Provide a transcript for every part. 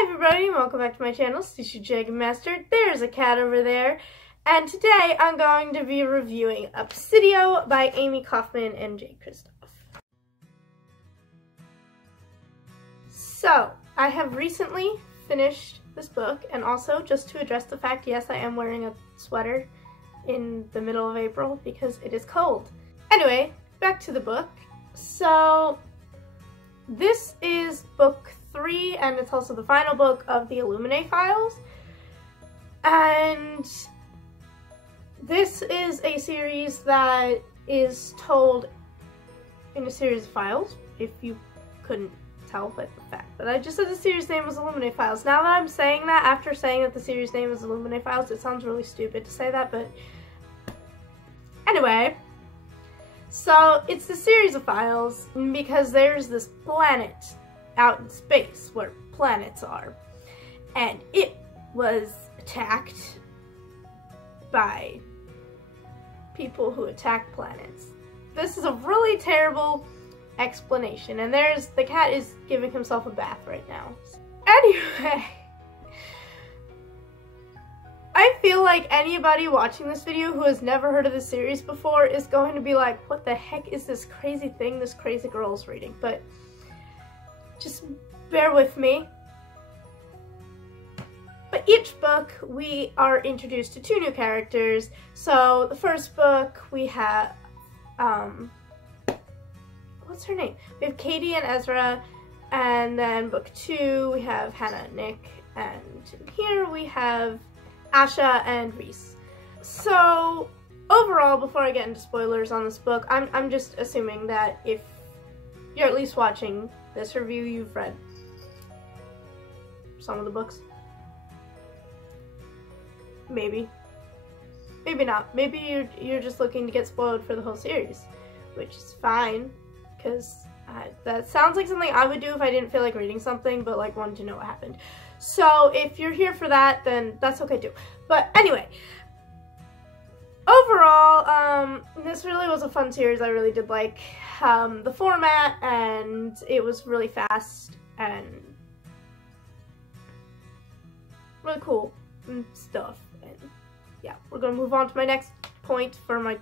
Hi everybody, and welcome back to my channel, sushidragonmaster. There's a cat over there, and today I'm going to be reviewing Obsidio by Amy Kaufman and Jay Kristoff. So, I have recently finished this book, and also just to address the fact, yes, I am wearing a sweater in the middle of April because it is cold. Anyway, back to the book. So, this is book 3, and it's also the final book of the Illuminae files. And this is a series that is told in a series of files, if you couldn't tell by the fact that I just said the series name was Illuminae Files. Now that I'm saying that, after saying that the series name is Illuminae Files, it sounds really stupid to say that, but anyway. So, it's the series of files because there's this planet out in space where planets are, and it was attacked by people who attack planets. This is a really terrible explanation, and the cat is giving himself a bath right now. Anyway, I feel like anybody watching this video who has never heard of this series before is going to be like, what the heck is this crazy thing this crazy girl is reading? But just bear with me. But each book we are introduced to 2 new characters. So the first book we have, what's her name? We have Katie and Ezra, and then book 2 we have Hannah and Nick, and here we have Asha and Reese. So overall, before I get into spoilers on this book, I'm just assuming that if you're at least watching this review, you've read some of the books. Maybe. Maybe not. Maybe you're just looking to get spoiled for the whole series, which is fine, because that sounds like something I would do if I didn't feel like reading something, but like wanted to know what happened. So if you're here for that, then that's okay too. But anyway, overall, this really was a fun series. I really did like the format, and it was really fast and really cool and stuff. And yeah, we're gonna move on to my next point for my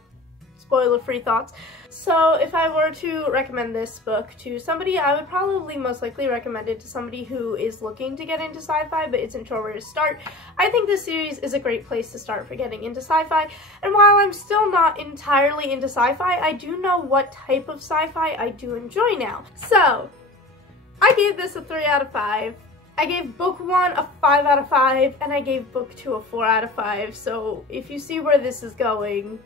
spoiler-free thoughts. So if I were to recommend this book to somebody, I would probably most likely recommend it to somebody who is looking to get into sci-fi but isn't sure where to start. I think this series is a great place to start for getting into sci-fi, and while I'm still not entirely into sci-fi, I do know what type of sci-fi I do enjoy now. So, I gave this a 3 out of 5. I gave book 1 a 5 out of 5, and I gave book 2 a 4 out of 5, so if you see where this is going,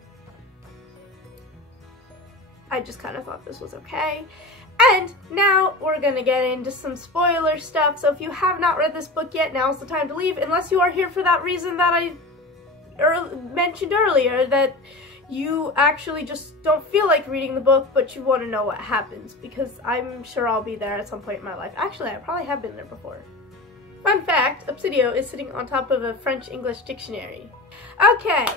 I just kind of thought this was okay. And now we're gonna get into some spoiler stuff, so if you have not read this book yet, now's the time to leave, unless you are here for that reason that I mentioned earlier, that you actually just don't feel like reading the book, but you want to know what happens, because I'm sure I'll be there at some point in my life. Actually, I probably have been there before. Fun fact, Obsidio is sitting on top of a French-English dictionary. Okay.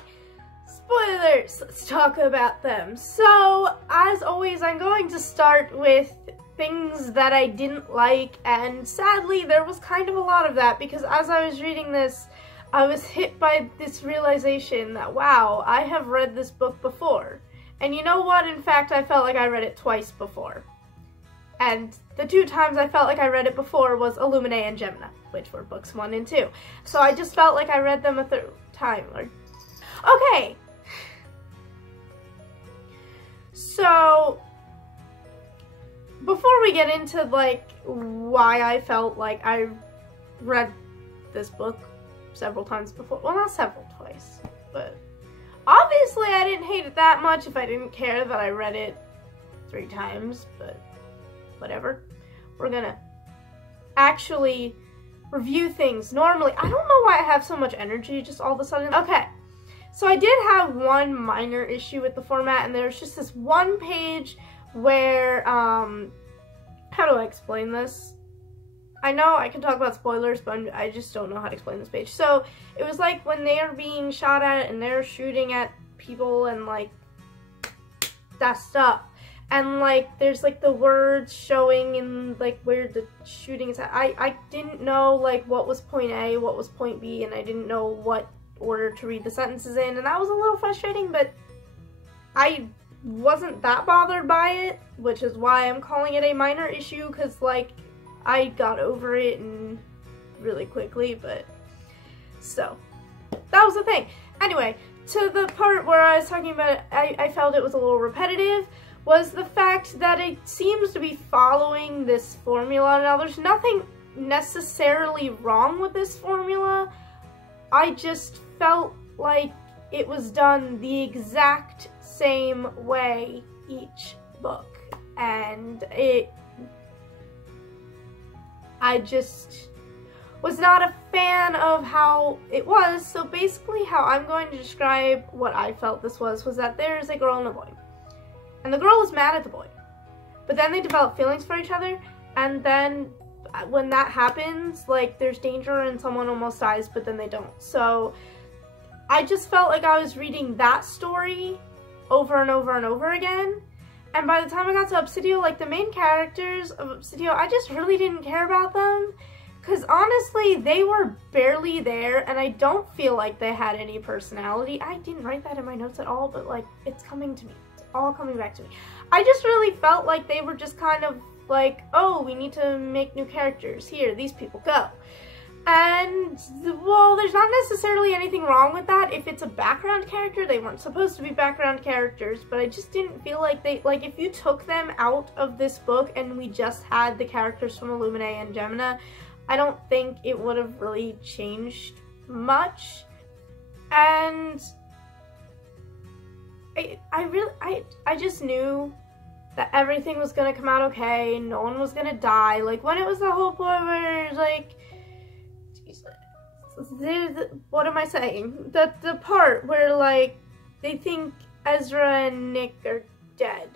Spoilers! Let's talk about them. So, as always, I'm going to start with things that I didn't like, and sadly, there was kind of a lot of that, because as I was reading this, I was hit by this realization that, wow, I have read this book before. And you know what? In fact, I felt like I read it twice before. And the 2 times I felt like I read it before was Illuminae and Gemina, which were books 1 and 2. So I just felt like I read them a 3rd time. Okay! So, before we get into, like, why I felt like I read this book several times before, well, not several, twice, but obviously I didn't hate it that much if I didn't care that I read it 3 times, but whatever. We're gonna actually review things normally. I don't know why I have so much energy just all of a sudden. Okay. So I did have one minor issue with the format, and there's just this one page where, how do I explain this? I know I can talk about spoilers, but I just don't know how to explain this page. So, it was like when they're being shot at and they're shooting at people and like, that stuff. and like there's like the words showing in like where the shooting is at. I didn't know like what was point A, what was point B, and I didn't know what order to read the sentences in, and that was a little frustrating, but I wasn't that bothered by it, which is why I'm calling it a minor issue, because like I got over it and really quickly. But so that was the thing. Anyway, to the part where I was talking about it, I felt it was a little repetitive, was the fact that it seems to be following this formula. Now, there's nothing necessarily wrong with this formula. I just felt like it was done the exact same way each book, and I just was not a fan of how it was. So basically how I'm going to describe what I felt this was that there's a girl and a boy, and the girl is mad at the boy, but then they develop feelings for each other, and then when that happens, like, there's danger and someone almost dies, but then they don't. So I just felt like I was reading that story over and over and over again. And by the time I got to Obsidio, like, the main characters of Obsidio, I just really didn't care about them. Because honestly, they were barely there, and I don't feel like they had any personality. I didn't write that in my notes at all, but like, it's coming to me. It's all coming back to me. I just really felt like they were just kind of like, oh, we need to make new characters. Here, these people go. And, well, there's not necessarily anything wrong with that. If it's a background character, they weren't supposed to be background characters, but I just didn't feel like they, like, if you took them out of this book and we just had the characters from Illumine and Gemina, I don't think it would have really changed much. And I just knew that everything was gonna come out okay, no one was gonna die. Like, when it was the whole point where, like, what am I saying? The part where, like, they think Ezra and Nick are dead.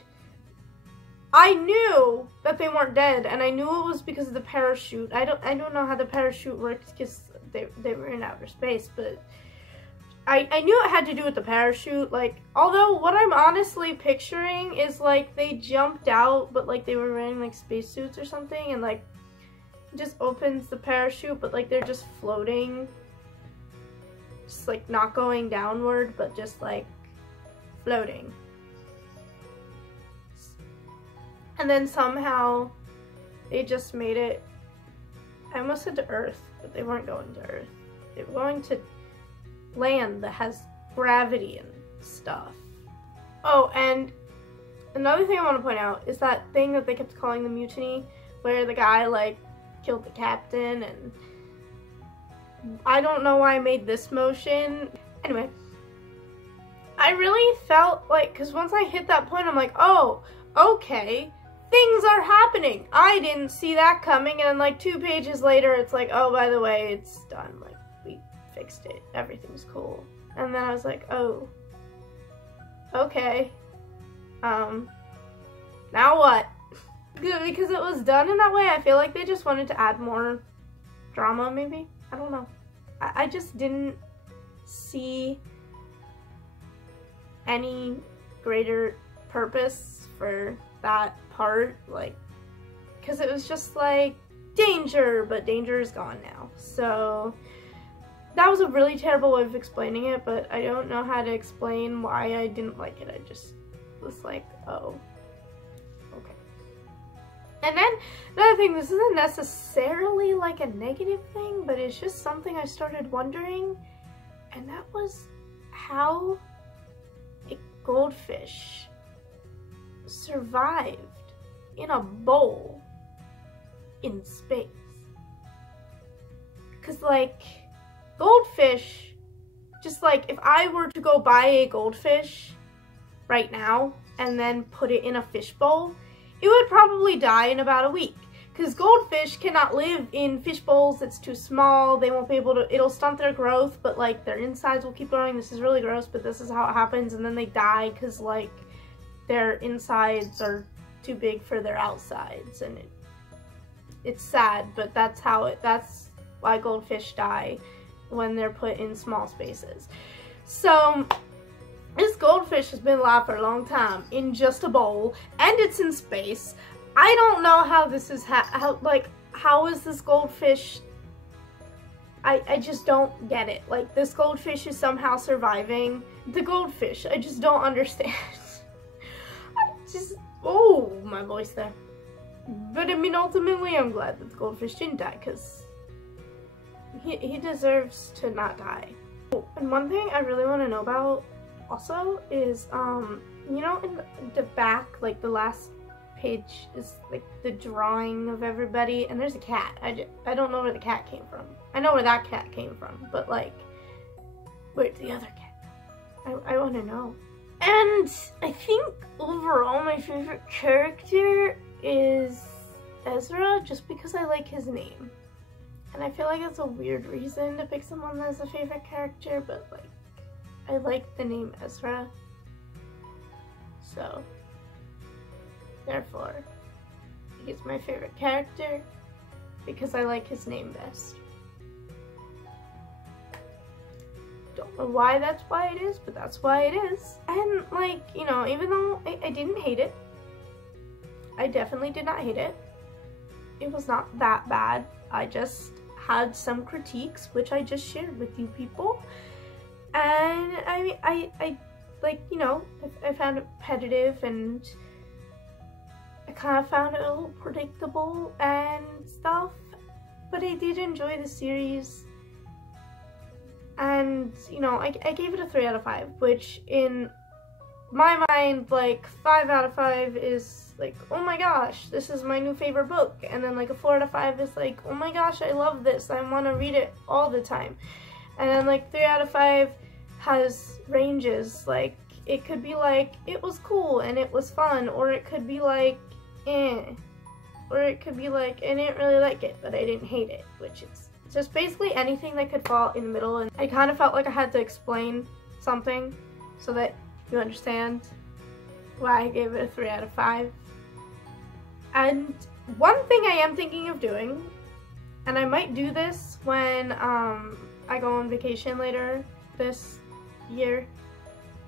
I knew that they weren't dead, and I knew it was because of the parachute. I don't know how the parachute works, because they were in outer space, but I knew it had to do with the parachute. Like, although what I'm honestly picturing is, like, they jumped out, but, like, they were wearing, like, spacesuits or something, and, like, it just opens the parachute, but, like, they're just floating. Just, like, not going downward, but just, like, floating. And then somehow they just made it, I almost said to Earth, but they weren't going to Earth. They were going to land that has gravity and stuff. Oh, and another thing I want to point out is that thing that they kept calling the mutiny, where the guy, like, killed the captain, and I don't know why I made this motion. Anyway, I really felt like, because once I hit that point, I'm like, oh, okay, things are happening. I didn't see that coming, and like 2 pages later, it's like, oh, by the way, it's done. Like, we fixed it. Everything's cool. And then I was like, oh, okay. Now what? Because it was done in that way, I feel like they just wanted to add more drama, maybe? I don't know. I just didn't see any greater purpose for that part, like, because it was just like, danger, but danger is gone now. So that was a really terrible way of explaining it, but I don't know how to explain why I didn't like it. I just was like, oh, okay. And then another thing, this isn't necessarily like a negative thing, but it's just something I started wondering, and that was how a goldfish survived in a bowl in space. Because, like, goldfish, just like, if I were to go buy a goldfish right now and then put it in a fish bowl, it would probably die in about a week. Because goldfish cannot live in fish bowls, it's too small, they won't be able to, it'll stunt their growth, but like their insides will keep growing. This is really gross, but this is how it happens, and then they die because like their insides are too big for their outsides, and it's sad, but that's why goldfish die when they're put in small spaces. So This goldfish has been alive for a long time in just a bowl, and it's in space. I don't know how this is, how is this goldfish, I just don't get it. Like, this goldfish is somehow surviving the goldfish. I just don't understand. Oh, my voice there. But I mean, ultimately, I'm glad that the goldfish didn't die, because he deserves to not die. Oh, and one thing I really want to know about also is, you know, in the back, like the last page is like the drawing of everybody, and there's a cat. I don't know where the cat came from. I know where that cat came from, but like, where'd the other cat go? I want to know. And I think overall my favorite character is Ezra, just because I like his name. And I feel like it's a weird reason to pick someone as a favorite character, but like, I like the name Ezra. So, therefore, he's my favorite character because I like his name best. Don't know why that's why it is, but that's why it is. And like, you know, even though I didn't hate it, I definitely did not hate it. It was not that bad. I just had some critiques, which I just shared with you people. And I mean, I like, you know, I found it repetitive, and I kind of found it a little predictable and stuff, but I did enjoy the series. And, you know, I gave it a 3 out of 5, which in my mind, like, 5 out of 5 is like, oh my gosh, this is my new favorite book. And then like a 4 out of 5 is like, oh my gosh, I love this, I want to read it all the time. And then like 3 out of 5 has ranges. Like, it could be like, it was cool and it was fun, or it could be like, eh. Or it could be like, I didn't really like it, but I didn't hate it, which is just basically anything that could fall in the middle. And I kind of felt like I had to explain something so that you understand why I gave it a 3 out of 5. And one thing I am thinking of doing, and I might do this when I go on vacation later this year,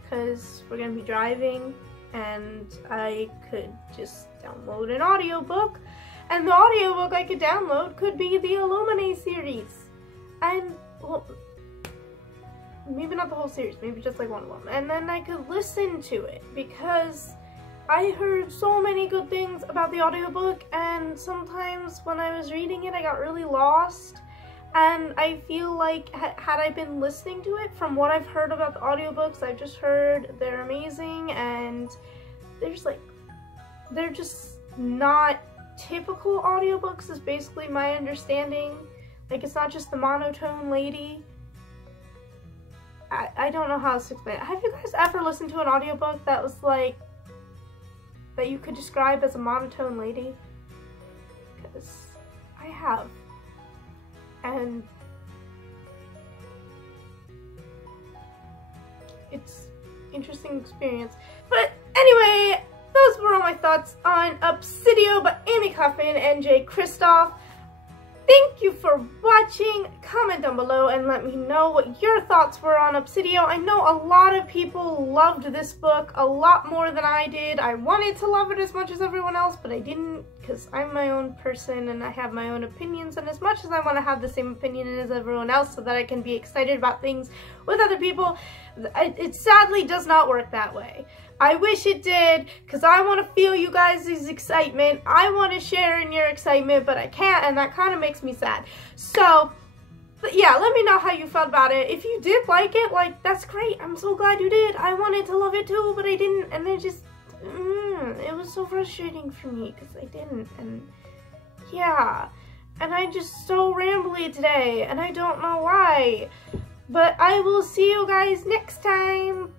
because we're going to be driving, and I could just download an audiobook, and the audiobook I could download could be the Illuminae series. And, well, maybe not the whole series, maybe just like one of them. And then I could listen to it, because I heard so many good things about the audiobook, and sometimes when I was reading it I got really lost. And I feel like had I been listening to it, from what I've heard about the audiobooks, I've just heard they're amazing, and they're just not typical audiobooks is basically my understanding. Like, it's not just the monotone lady. I don't know how else to explain it. Have you guys ever listened to an audiobook that was like, that you could describe as a monotone lady? Because I have. And it's interesting experience. But anyway, those were all my thoughts on Obsidio by Amy Kaufman and Jay Kristoff. Thank you for watching. Comment down below and let me know what your thoughts were on Obsidio. I know a lot of people loved this book a lot more than I did. I wanted to love it as much as everyone else, but I didn't, because I'm my own person and I have my own opinions, and as much as I want to have the same opinion as everyone else so that I can be excited about things with other people, it sadly does not work that way. I wish it did, because I want to feel you guys' excitement. I want to share in your excitement, but I can't, and that kind of makes me sad. So, but yeah, let me know how you felt about it. If you did like it, like, that's great. I'm so glad you did. I wanted to love it too, but I didn't, and it just, it was so frustrating for me, because I didn't, and yeah. And I'm just so rambly today, and I don't know why. But I will see you guys next time.